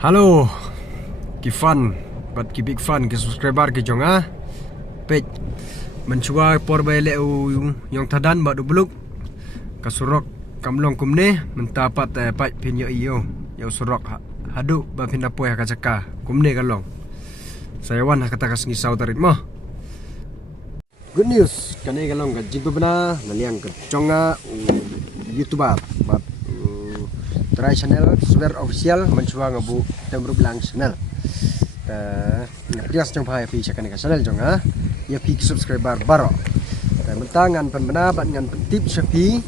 Halo, ki fun, but ki big fun ki subscriber ki jonga page mencuba por bele yang tadan badu buluk kasurok kamlong kumne mentapat pat pinyo iyo yo surok hadu ba pindapoy hakacaka kumne kalong sayawan hakata kasngi sautarit mo. Good news kanay kalong gajig bana naliang ke jonga YouTuber but try channel Swear official mencuba ngabu temru bilang channel dia secong pai pi channel channel jonga ya pi subscriber baro mentangan penbenabat ngan tip sepi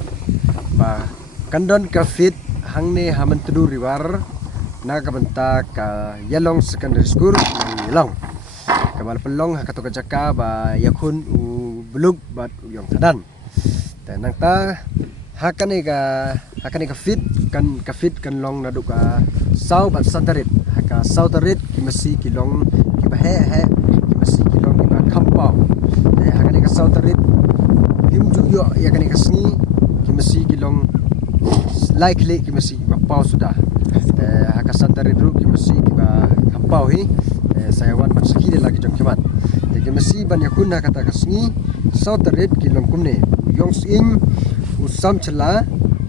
ba kandon ka fit hangne hamen tedu riwar na ka benta ka yalong secondary school yalong kabal pelong hakato ka jaka ba yakun beluk bat yang tadan nang ta hakane ka fit kan long nadu ka sau bat santarit haka sautarit kimasi kilong kibahe kimasi kilong kiba kampau hakane ka sautarit himju yo yakane ka sngi kimasi kilong likely kimasi kiba pau sudah haka santarit ru kimasi kiba kampau hi sayawan bat sakide lagi jong kimat kimasi ban yakun kata ka sngi sautarit kilong kumne yongs in usam cela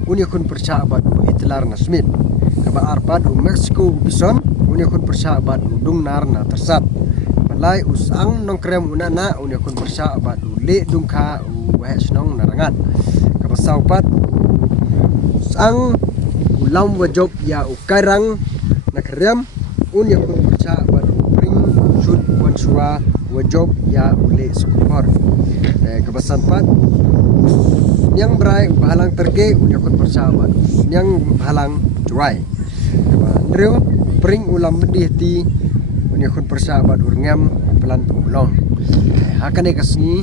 unya kun persahabat itilar na smith kaba arpad Mexico bison unya kun persahabat dung nar na tersat malai usang nong krem unana unya kun persahabat le dungka wahe snong narangan kaba saupat usang ulam wajop ya ukarang na krem unya kun persahabat ring shoot wan suwa wajop ya ule sukupor kaba sanpat yang berai bahalang terke unya kun persahabat yang bahalang cuai Andrew pering ulam medih ti unya kun persahabat urngam pelan pemulong hakane kasni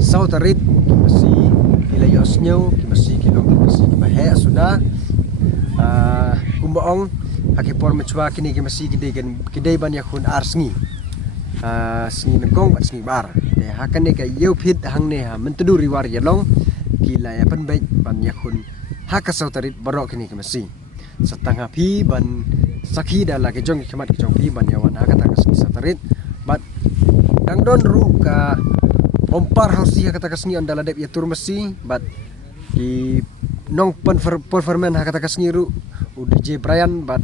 sautarit kimasi ilayo asnyo kimasi kilong kimasi kibahe sudah kumbaong hakipor mecua kini kimasi kidai ban yakun arsngi sngi nengkong bat sngi bar hakane ka yeupit hangne ha mentedu riwar yalong kila ya pen baik ban yakun haka sautarit barok kini kemasi setengah pi ban sakhi dala ke jong kemat ke jong pi ban yawan haka takas sautarit bat dang don ru ka ompar hausi haka takas ni andala dep yatur mesi bat di nong performan haka takas ni ru DJ Brian bat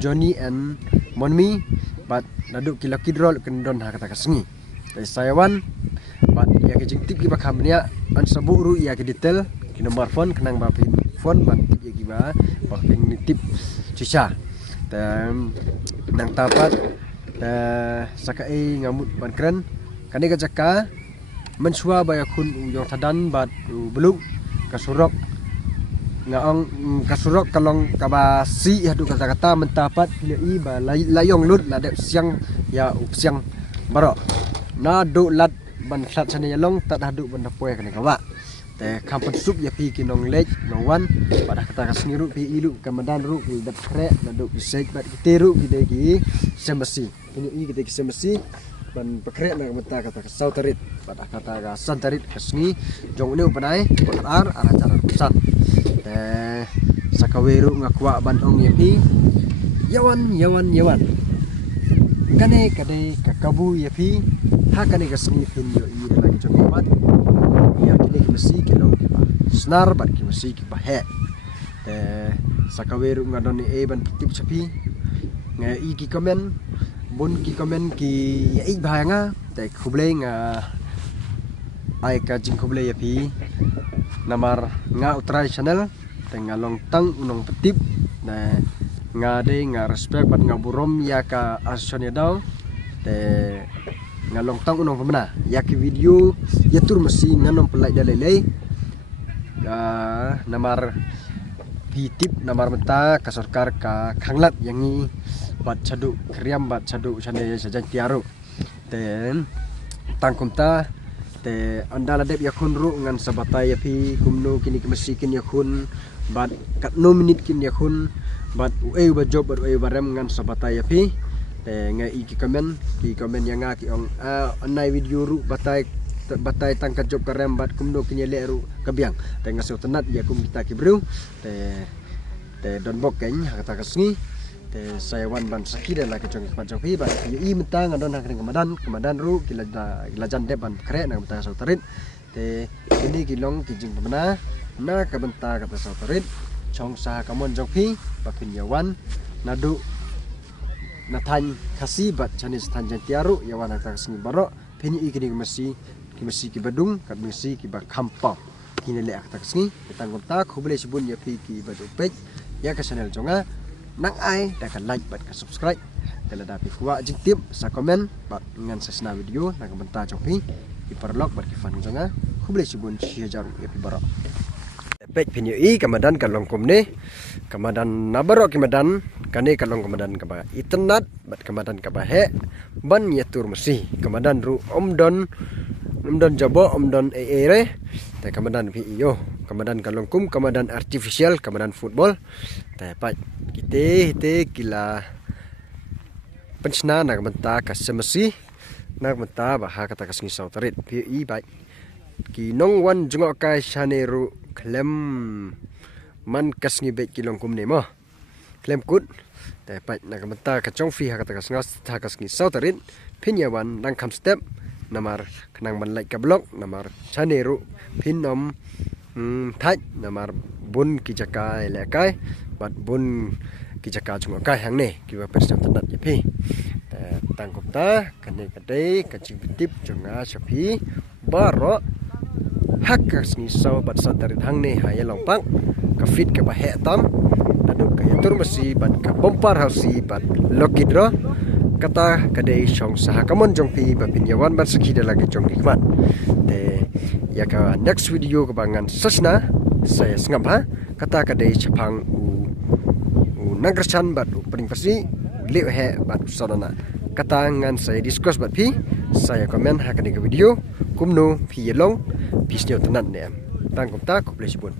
Johnny and Monmi bat naduk kila kidrol kendon haka takas ni sayawan bat ya ke jing tip ki bakam nia an saburu ya ke detail ki nomor phone kenang ba pin phone ban tip ya ki ba pin tip cica dan nang tapat sakai ngamut ban keren kane ka jaka mensua ba yakun uyong tadan bat belum kasurok ngaong kasurok kalong kabasi hadu kata-kata mentapat pilih ba layong lut ladep siang ya siang barok na do lat ban khat chane yalong tat hadu ban dapoy kane kawa te kampun sup ya pi kinong lej no wan pada kata kasniru pi ilu kamadan ru ki dap kre na do bisek bat kiteru gide gi semasi ini i gide gi semasi ban pekre na mata kata sautarit pada kata ka santarit kasni jong ne upanai ar ara cara kusan te sakaweru ngakwa ban ong ya pi yawan kane kakabu ya pi hakane kasni pinyo i lagi jomat ya kini kimasi kilong kipa snar bat kimasi kipa he te sakaweru ngadoni ban tip sapi nga i ki komen bun ki komen ki ya i bahanga te khuble nga ai ka jing khuble ya pi namar nga utrai channel te ngalong tang unong petip na nga de nga respect bat nga burom ya ka asonya daw te ngalong tang unong pemana ya ki video ya tur mesi nganom pelai dalele namar tip namar menta ka sarkar ka khanglat yangi bat chadu kriam bat chadu chane saja tiaru ten tangkumta te andala dep yakun ru ngan sabata ya pi kumno kini mesi kin yakun bat kat no minute kin yakun bat ba job bat barem ngan sabata ya pi ngai ki komen yang ki ong anai video ru batai tangkat job karem bat kumno kinyele ru kabiang te ngaso tenat ya kum kita ki bro te don bok keng kata kasni te saya wan ban sakhi da la ke jong pat jong phi ba i mentang adon hak kemadan ru kila jan de ban kre na mentang sau tarit te ini kilong kijing pemana na ka benta kata sau tarit chong sa kamon jong phi ba pin yawan nadu nathan khasi bat chanis tanjan tiaru yawan ta sni baro pini i kini mesi ki badung kat mesi ki ba khampa kini le ak tak sni tang kontak khubele sibun ya phi ki badu page ya ka channel jonga nang ai da ka like bat ka subscribe tela da pi kuwa jing tip sa comment bat ngan sa sna video na ka benta jong phi ki perlok bat ki fan jonga khubele sibun chi jaru ya pi baro page pini i kamadan kalong komne kamadan nabaro kamadan kane kalong kamadan kaba internet bat kamadan kaba he ban yatur mesi kamadan ru omdon jabo omdon re te kamadan pi iyo kamadan kalong kum kamadan artificial kamadan football te pat kite kila pensna na kamanta kasemesi na kamanta ba ha kata kasngi sautarit pi i bai ki nong wan jungo kai shaneru klem man kasngi be kilong kum ne mo klem kut te pat na kamanta ka chong fi ha kata kasngas ta kasngi sautarit pinyawan nang kam step namar kenang man like ka blog namar shaneru pinom thaj namar bun kijaka lekai bat bun kijaka jungo kai hang ne ki ba persam tandat ye pi tang kopta kane kadai kacing tip junga sapi baro hackers ni saw bat santarin hang ne ha yalong pang ka fit ka ba he tam adu ka yatur masi bat ka pompar hausi bat lokidro kata kadai chong sah kamon jong pi ba pinyawan ban sakhi da lagi jong hikmat te ya ka next video ka bangan sasna saya sengap ha kata kadai chapang u nagrachan bat paling pasti le he bat sadana kata ngan saya discuss bat pi saya komen ha kadai video kumno pi yelong pisnyo tanan ne tang kopta ko plesbun